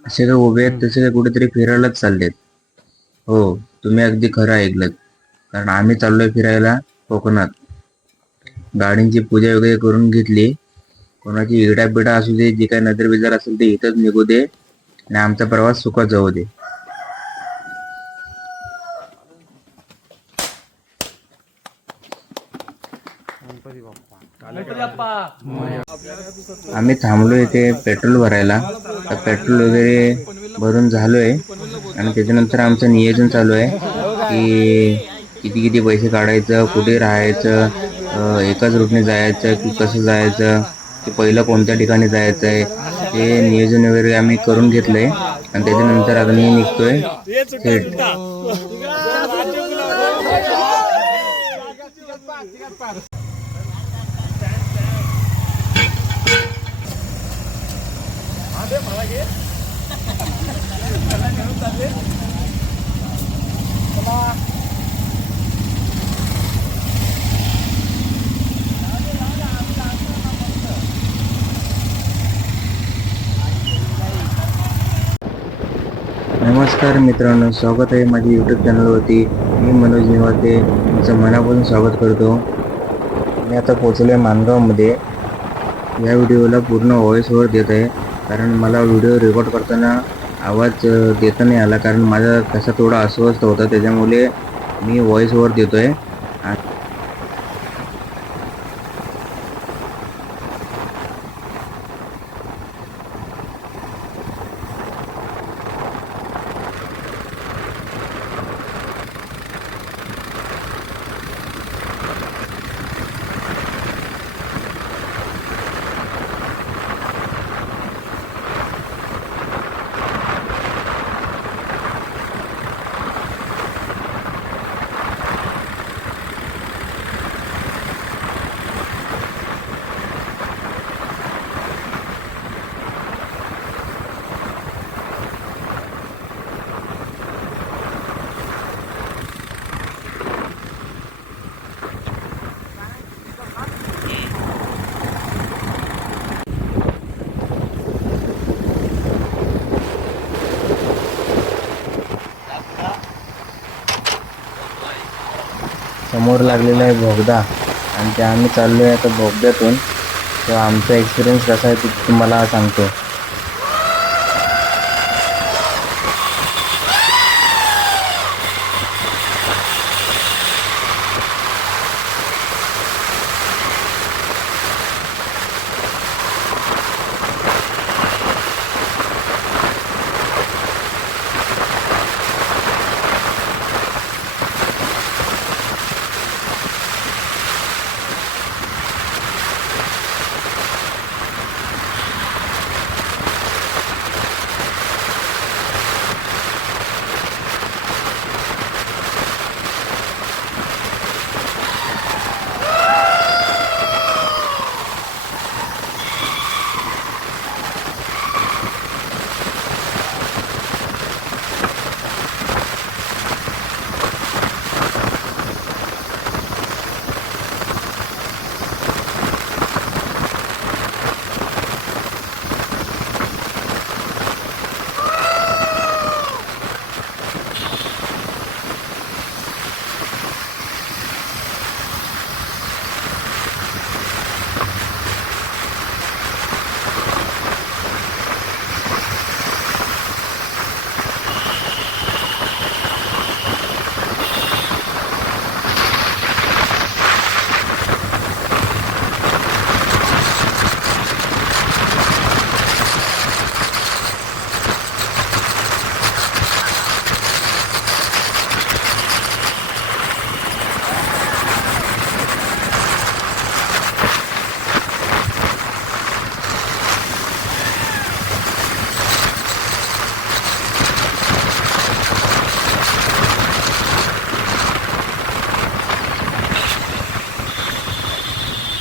असे काय उभे आहेत तसे काय कुठेतरी फिरायलाच चाललेत. हो, तुम्ही अगदी खरं ऐकलत. कारण आम्ही चाललोय फिरायला कोकणात. गाडींची पूजा वगैरे करून घेतली. कोणाची इडापिडा असू दे, जी काही नजर बिजर असेल ते इथंच निघू दे आणि आमचा प्रवास सुखात जाऊ दे. आम्ही थांबलो इथे पेट्रोल भरायला. तर पेट्रोल वगैरे भरून झालोय आणि त्याच्यानंतर आमचं नियोजन चालू आहे की किती किती पैसे काढायचं, कुठे राहायचं, एकाच रूटने जायचं की कसं जायचं, की पहिलं कोणत्या ठिकाणी जायचं आहे, ते नियोजन वगैरे आम्ही करून घेतलंय आणि त्याच्यानंतर आता मी निघतोय थेट. नमस्कार मित्रांनो, स्वागत आहे माझ्या यूट्यूब चॅनलवरती. मी मनोज निवाते तुमचं मनापासून स्वागत करतो. मी आता पोहोचलोय माणगावमध्ये. या व्हिडिओला पूर्ण व्हॉइस ओव्हर देत आहे कारण मला व्हिडिओ रेकॉर्ड करताना आवाज देता नाही आला, कारण माझा कसा थोडा अस्वस्थ होता, त्याच्यामुळे मी व्हॉइस ओव्हर देतोय. समोर लागलेला आहे बोगदा आणि ते आम्ही चाललोय आता बोगद्यातून. तर आमचा एक्सपिरियन्स कसा आहे ते तुम्हाला सांगतो.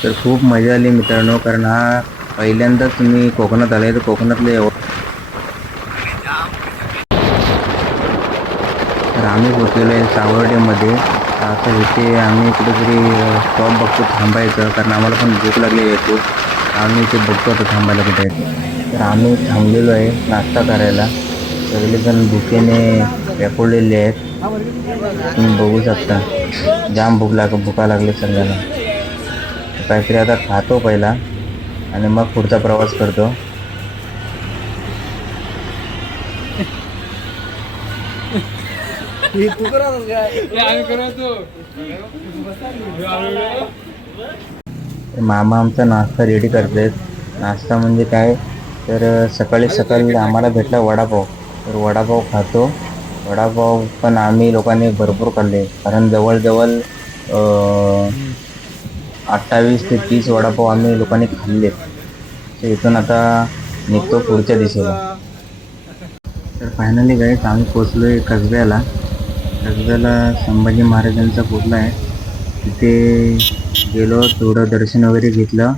तर खूप मजा आली मित्रांनो, कारण हा पहिल्यांदाच मी कोकणात आलोय. तर कोकणातले तर आम्ही पोचलेलो आहे सावर्डेमध्ये. आता इथे आम्ही कुठेतरी स्टॉप बघतो थांबायचं, कारण आम्हाला पण भूक लागली आहे खूप. आम्ही ते बघतो आता थांबायला कुठे आहे. तर आम्ही थांबलेलो आहे नाश्ता करायला. सगळेजण भुकेने व्याकुळलेले आहेत. तुम्ही बघू शकता. जाम भुका लागले सगळ्यांना. काहीतरी आता खातो पहिला आणि मग पुढचा प्रवास करतो. मामा आमचा नाश्ता रेडी करतात. नाश्ता म्हणजे काय तर सकाळी सकाळी आम्हाला भेटला वडापाव. तर वडापाव खातो. वडापाव पण आम्ही लोकांनी भरपूर खाल्ले कारण जवळजवळ 28 ते 30 वडापाव आम्ही लोकांनी खाल्लेत. तर इथून आता निघतो पुढच्या दिशेला. तर फायनली गाईस आम्ही पोचलोय कसब्याला. कसब्याला संभाजी महाराजांचा पुतळा आहे. तिथे गेलो, थोडं दर्शन वगैरे घेतलं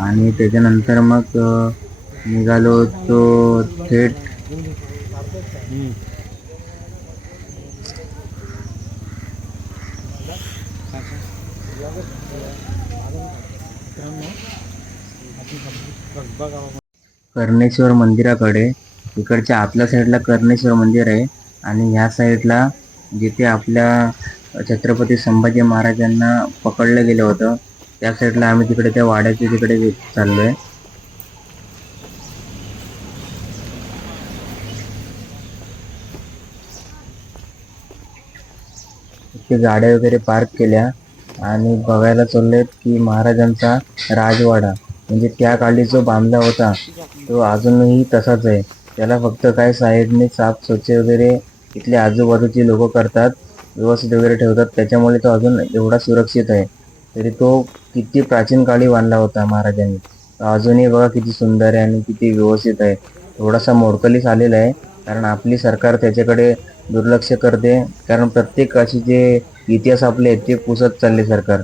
आणि त्याच्यानंतर मग निघालो तो थेट कर्णेश्वर मंदिराकडे. इकडच्या आतल्या साईडला कर्णेश्वर मंदिर आहे आणि ह्या साईडला जिथे आपल्या छत्रपती संभाजी महाराजांना पकडलं गेलं होतं त्या साईडला आम्ही तिकडे त्या वाड्याच्या तिकडे चाललोय. इथे गाड्या वगैरे पार्क केल्या आणि बघायला चाललोय की महाराजांचा राजवाडा म्हणजे त्या काळी जो बांधला होता तो अजूनही तसाच आहे. त्याला फक्त काय साईडने साफ स्वच्छ वगैरे इथले आजूबाजूची लोक करतात, व्यवस्थित वगैरे ठेवतात, त्याच्यामुळे तो अजून एवढा सुरक्षित आहे. तरी तो किती प्राचीन काळी बांधला होता महाराजांनी. अजूनही बघा किती सुंदर आहे आणि किती व्यवस्थित आहे. थोडासा मोडकलीस आलेला आहे कारण आपली सरकार त्याच्याकडे दुर्लक्ष करते. कारण प्रत्येक असे जे इतिहास आपले आहेत ते पुसत चालले सरकार.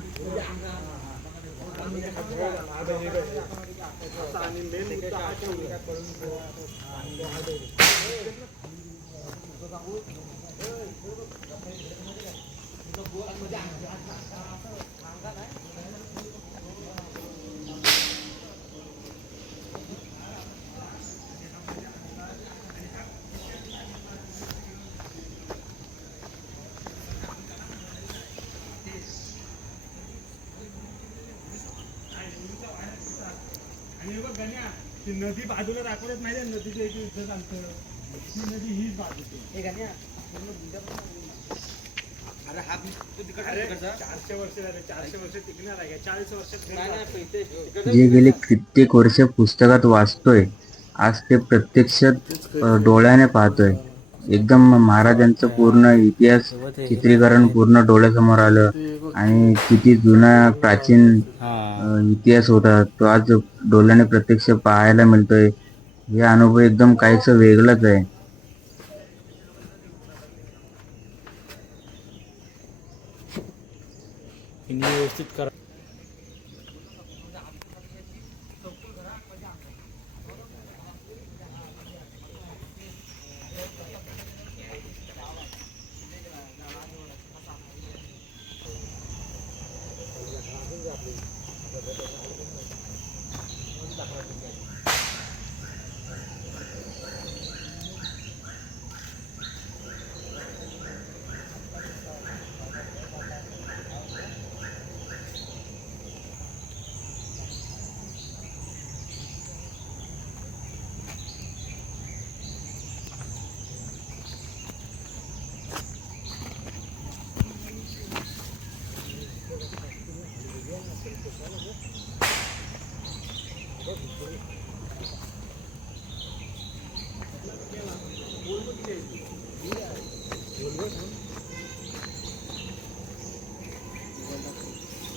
नदी बाजूला दाखवत नाही, नदीच्या इथे सांगतो ही नदी हीच बाजू. जे गेले कित्येक वर्ष पुस्तकात वाचतोय आज ते प्रत्यक्षात डोळ्याने पाहतोय. एकदम महाराजांचं पूर्ण इतिहास चित्रीकरण पूर्ण डोळ्यासमोर आलं आणि किती जुना प्राचीन इतिहास होता तो आज डोळ्याने प्रत्यक्ष पाहायला मिळतोय. हे अनुभव एकदम काहीच वेगळंच आहे. व्यवस्थित करा.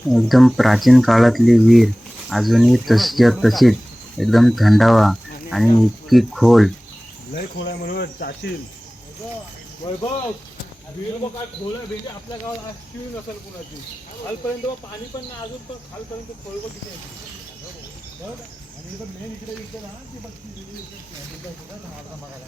एकदम प्राचीन काळातली विहीर अजूनही तशीच एकदम थंडावा आणि इतकी खोल. लय खोल आहे म्हणून जाशील. वैभव विहीर बघ काय खोल आहे, म्हणजे आपल्या गावात अशी नसेल कुणाची. खालपर्यंत पाणी पण नाही अजून, पण खालपर्यंत खोल बघ किती आहे. आणि इथं मेन इकडे इकडे ना ती बघती बघायला.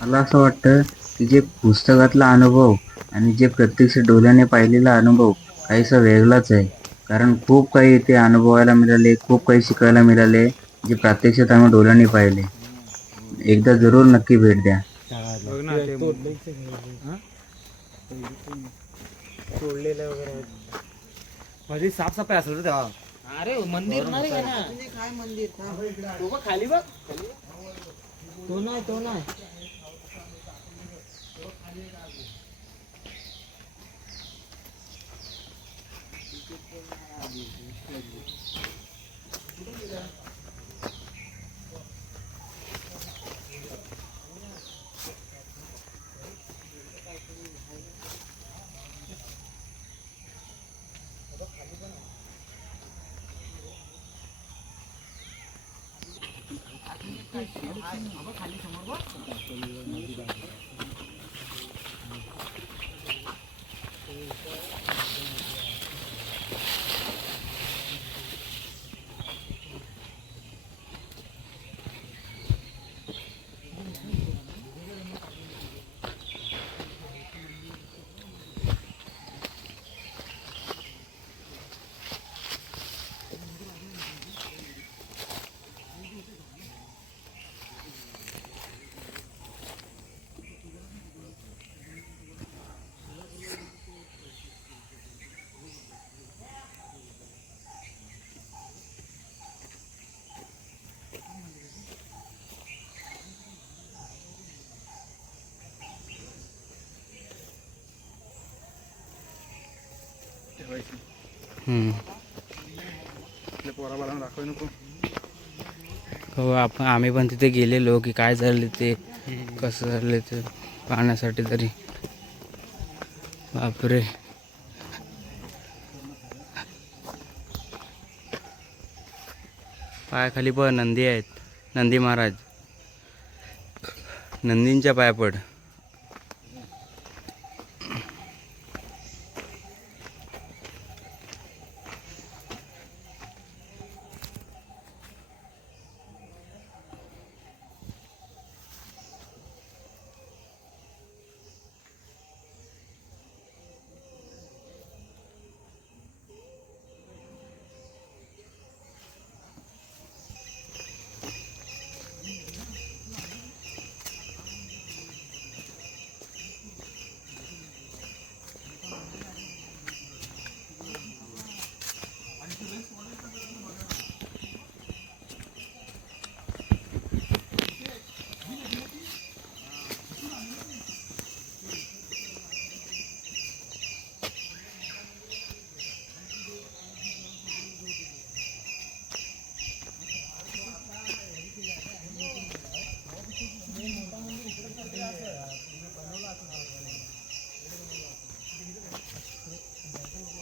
मला असं वाटतं की जे पुस्तकातला अनुभव आणि जे प्रत्यक्ष डोळ्याने पाहिलेला अनुभव काहीसा वेगळाच आहे. कारण खूप काही इथे अनुभवायला मिळाले, खूप काही शिकायला मिळाले, जे प्रत्यक्षात आम्ही डोळ्यांनी पाहिले. एकदा जरूर नक्की भेट द्या. बघ ना ते तोडलेलं वगैरे मध्ये साफसफाई असेल रे तेव्हा. अरे मंदिर नाही आहे ना. काय मंदिर तो बघ खाली बघ. तो नाही तो नाही. आपल्या पोराबाळांना दाखवाय नको. हो आम्ही पण तिथे गेलेलो की काय झालं ते कसं झालं ते पाहण्यासाठी तरी. बापरे. पायाखाली पण नंदी आहेत. नंदी महाराज. नंदींच्या पाया पड.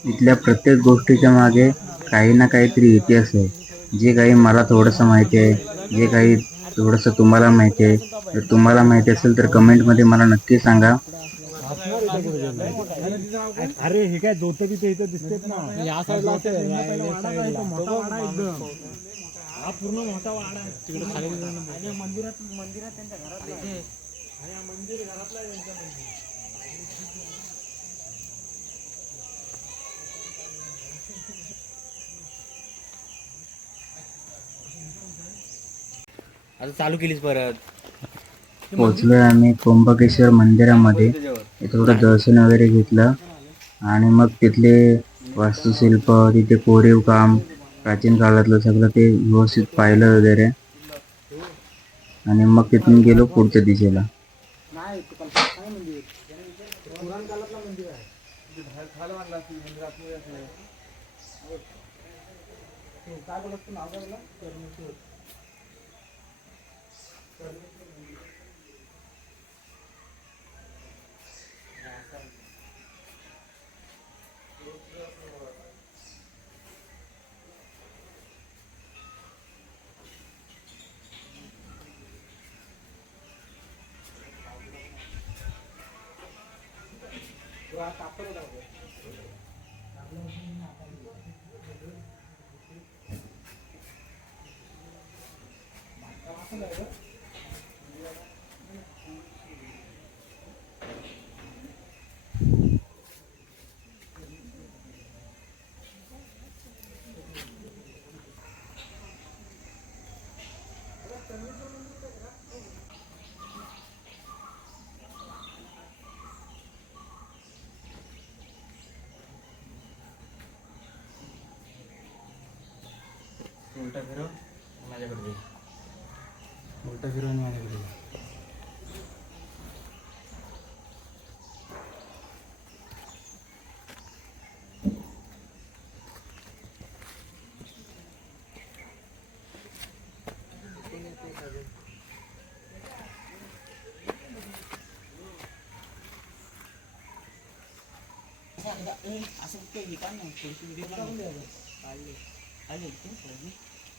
इथल्या प्रत्येक गोष्टीच्या मागे काही ना काहीतरी इतिहास आहे. जे काही मला थोडंसं माहिती आहे, जे काही थोडंसं तुम्हाला माहिती आहे. जर तुम्हाला माहिती असेल तर कमेंटमध्ये मला नक्की सांगा. अरे हे काय दोत बी ते इथं दिसतेत ना. या साईडला मोठा वाडा एकदम. हा पूर्ण मोठा वाडा आहे तिकडे खाली. आणि मंदिरात त्यांच्या घरातला आहे. आणि हा मंदिर घरातला आहे त्यांच्या मंदिर. आता चालू केलीस परत. पोचलोय आम्ही त्र्यंबकेश्वर मंदिरामध्ये. थोडं दर्शन वगैरे घेतलं आणि मग तिथले वास्तुशिल्प, तिथे कोरीव काम, प्राचीन काळातलं सगळं ते व्यवस्थित पाहिलं वगैरे. आणि मग तिथून गेलो पुढच्या दिशेला. उलटा फिरव माझ्याकडे दे. उलटा फिरवून माझ्याकडे दे. असं काही काम नाही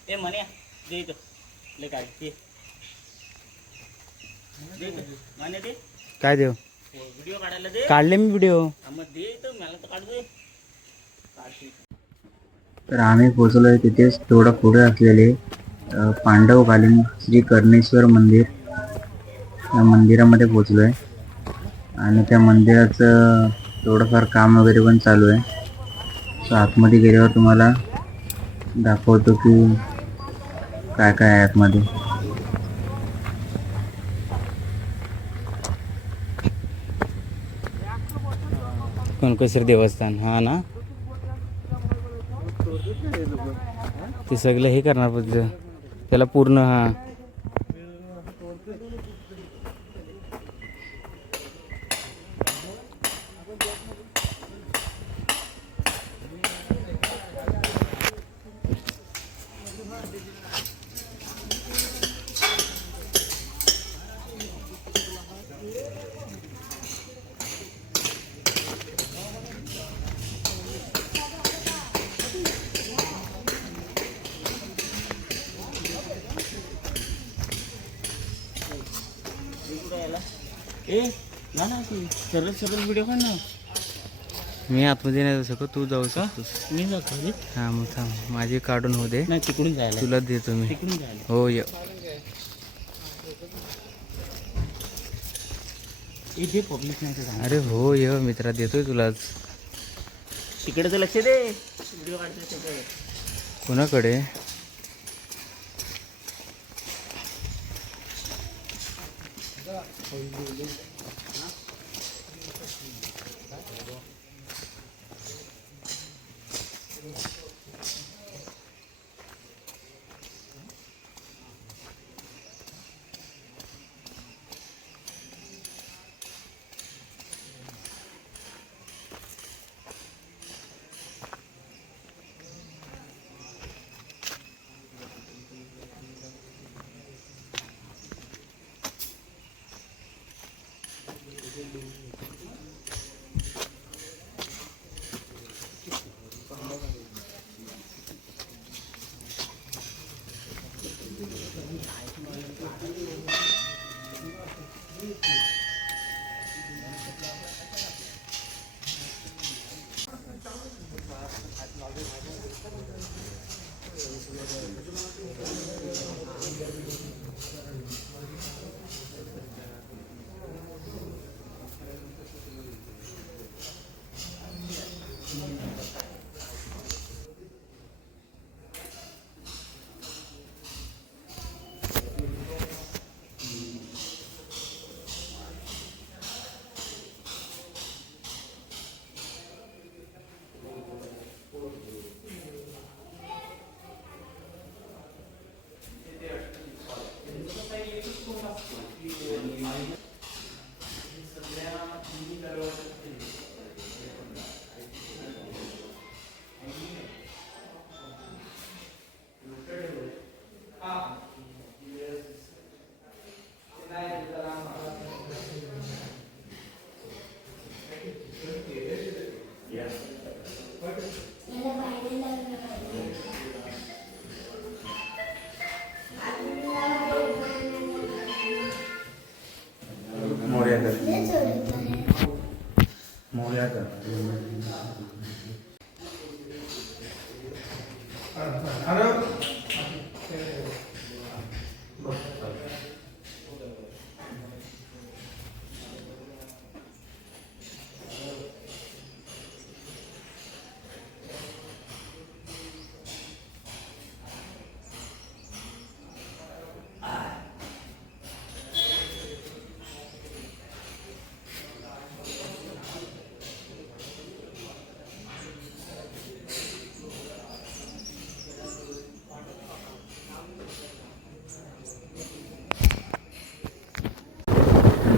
ए म्हणे दे इथं ले काय ते दे इथं. म्हणे दे काय देऊ? व्हिडिओ काढायला दे. काढले मी व्हिडिओ. हा, मग दे इथं मला तर काढू दे. काढते. तर आम्ही पोचलोय तिथेच थोडं पुढे असलेले पांडवकालीन श्री कर्णेश्वर मंदिर या मंदिरामध्ये पोचलोय आणि त्या मंदिराचं थोडंफार काम वगैरे पण चालू आहे. सो आतमध्ये गेल्यावर तुम्हाला दाखवतो की काय काय आहे आतमध्ये. कणकेश्वर देवस्थान हा ना, ते सगळं हे करणार पाहिजे त्याला पूर्ण. हा ए ना ना सरळ सरळ व्हिडिओ काढ ना. मी आतमध्ये नाही जाऊ शकत, तू जाऊ शकतोस. मी जातो रे. हा मग थांब माझी काढून हो दे, नाही तिकडून जायला. तुला देतो मी. तिकडून जायला. हो ये. इथे पब्लिक नाही तर अरे हो ये मित्रा, देतोय तुलाच. तिकडे लक्ष दे. व्हिडिओ काढतो. कोणाकडे?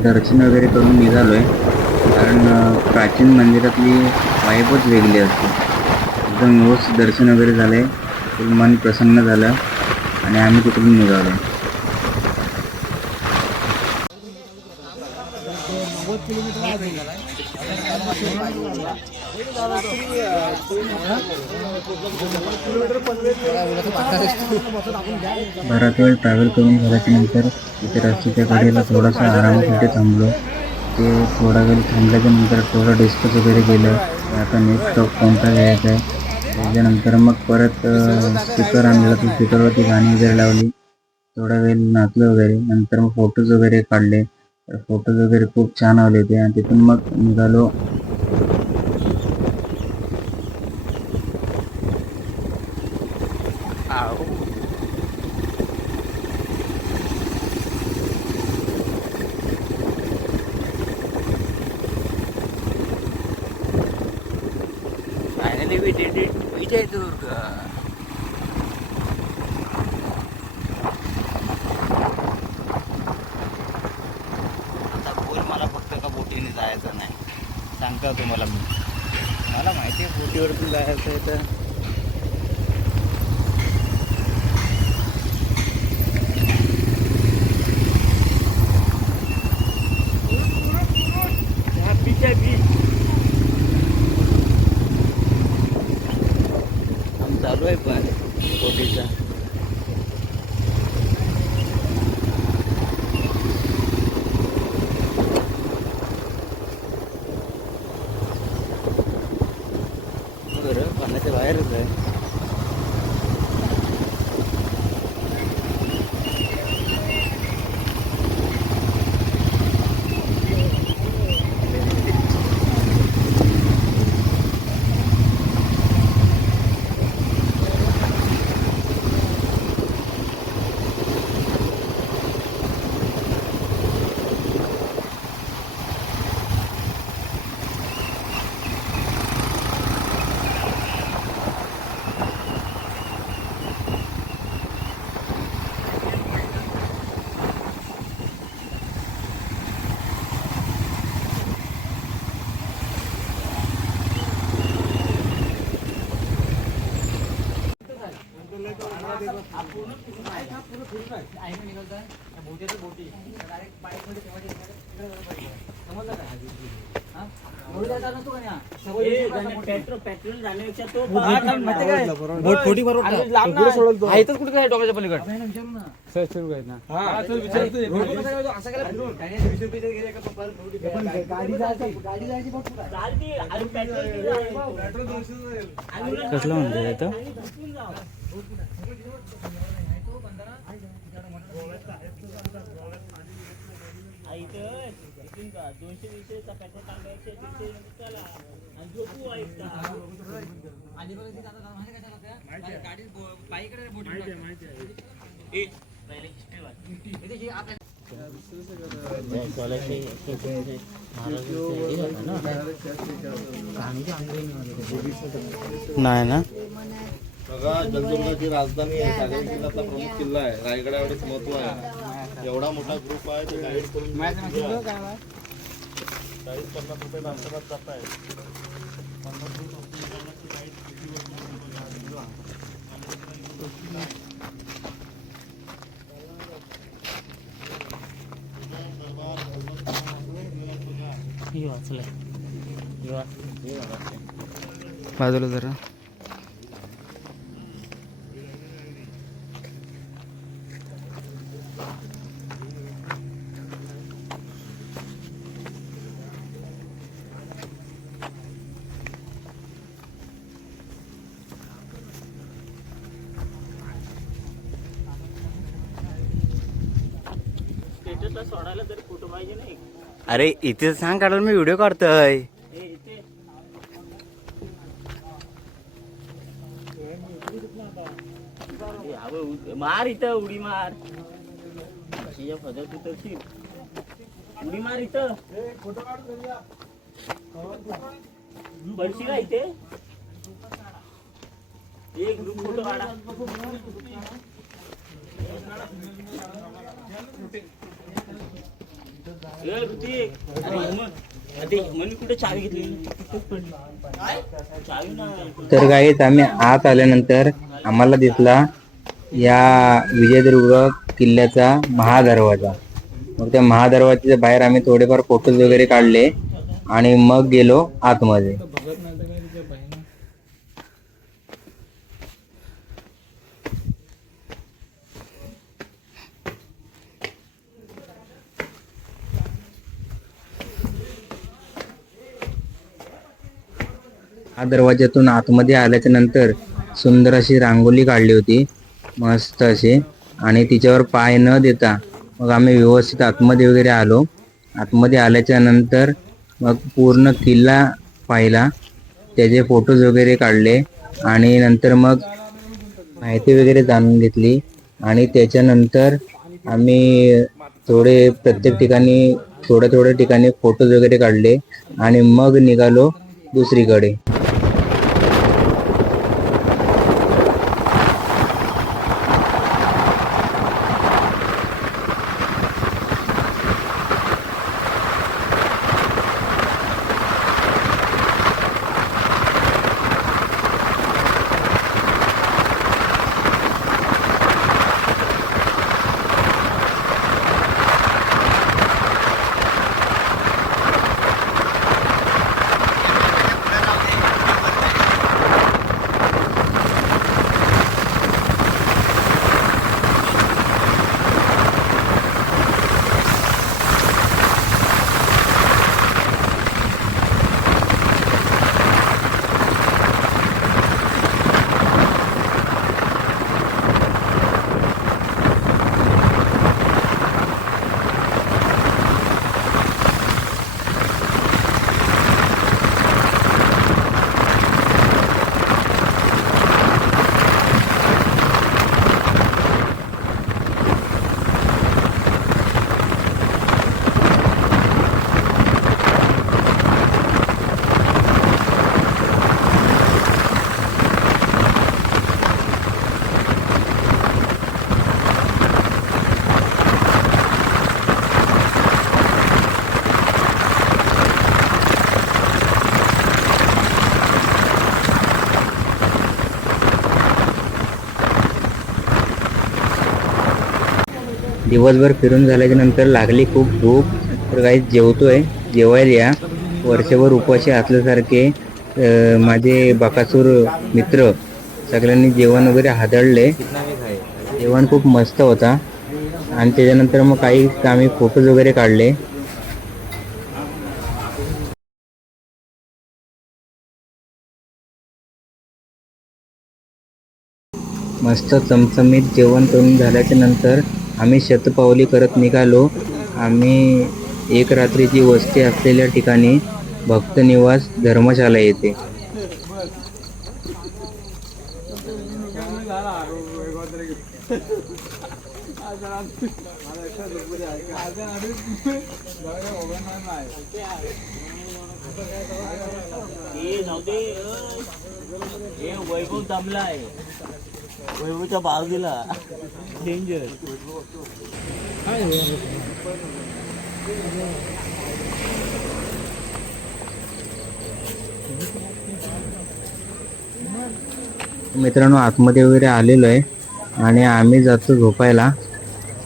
दर्शन वगैरे करून निघालोय, कारण प्राचीन मंदिरातली वाईबच वेगळी असते. एकदम व्यवस्थित दर्शन वगैरे झालंय, खूप मन प्रसन्न झालं आणि आम्ही तिकडून निघालोय. बराच वेळ ट्रॅव्हल करून झाल्याच्यानंतर तिथे रस्त्याच्या कडेला थोडासा आरामासाठी थांबलो. ते थोडा वेळ थांबल्याच्या नंतर थोडं डिस्कस वगैरे केलं, आता नेक्स्ट स्टॉप कोणता घ्यायचा आहे. त्याच्यानंतर मग परत स्पीकर आणलेला, तो स्पीकरवरती गाणी वगैरे लावली, थोडा वेळ नाचलं वगैरे. नंतर मग फोटोज वगैरे काढले, तर फोटोज वगैरे खूप छान आले होते. आणि तिथून मग निघालो. Finally we did it, Vijaydurg. आता बोल मला फक्त का बोटीने जायचं नाही, सांगता तुम्हाला मी. मला माहिती आहे बोटीवरती जायचं आहे तर. चालू आहे पण बोटीचा. बरं, पाण्याच्या बाहेरच आहे. पेट्रोल जाण्यापेक्षा तो बोट फोटी बरोबर आहे इथंच कुठे काय डोंगराच्या पलीकडे सर सुरू आहेत ना. हा चल विचारतो असं काय गाडी जायची बोट चालती आणि पेट्रोल 200 कसलं म्हणते आता. नाही ना. बघा, जलदुर्गाची राजधानी आहे, सागरी किल्ल्याचा प्रमुख किल्ला आहे, रायगडा एवढंच महत्व आहे. एवढा मोठा ग्रुप आहे, तो गाईड करून 40-50 रुपये नाश्त्यात जात आहे. बाजूला जरा. सोडायला तरी फोटो पाहिजे नाही. अरे इथे सांग काढायला, मी व्हिडिओ काढतोय. मार इथं उडी मार, उडी मार इथं पडशील का इथे. एक ग्रुप फोटो काढा. कुठे चावी घेतली चावी ना तर गाईत आम्ही आत आल्यानंतर आम्हाला दिसला या विजयदुर्ग किल्ल्याचा महादरवाजा. मग त्या महादरवाजाच्या बाहेर आम्ही थोडेफार फोटोज वगैरे काढले आणि मग गेलो आतमध्ये. हा दरवाज्यातून आतमध्ये आल्याच्या नंतर सुंदर अशी रांगोली काढली होती, मस्त अशी, आणि तिच्यावर पाय न देता मग आम्ही व्यवस्थित आतमध्ये वगैरे आलो. आतमध्ये आल्याच्या नंतर मग पूर्ण किल्ला पाहिला, त्याचे फोटोज वगैरे काढले आणि नंतर मग माहिती वगैरे जाणून घेतली. आणि त्याच्यानंतर आम्ही प्रत्येक ठिकाणी थोड्या ठिकाणी फोटोज वगैरे काढले आणि मग निघालो दुसरीकडे. दिवसभर फिरून झाल्याच्या नंतर लागली खूप भूक. तर काही जेवतोय, जेवायला या. वर्षभर उपवासी असल्यासारखे माझे बकासूर मित्र सगळ्यांनी जेवण वगैरे हादळले. जेवण खूप मस्त होता. आणि त्याच्यानंतर मग काही आम्ही फोटोज वगैरे काढले. मस्त चमचमीत जेवण करून झाल्याच्या नंतर आम्ही शतपावली करत निघालो. आम्ही एक रात्रीची वस्ती असलेल्या ठिकाणी भक्तनिवास धर्मशाला येते. वैभव दमलाय, वैभवच्या बाजूला डेंजर. मित्रांनो, आतमध्ये वगैरे आलेलो आहे आणि आम्ही जातो झोपायला.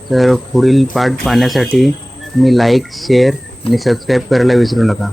तर पुढील पार्ट पाहण्यासाठी तुम्ही लाईक, शेअर आणि सबस्क्राईब करायला विसरू नका.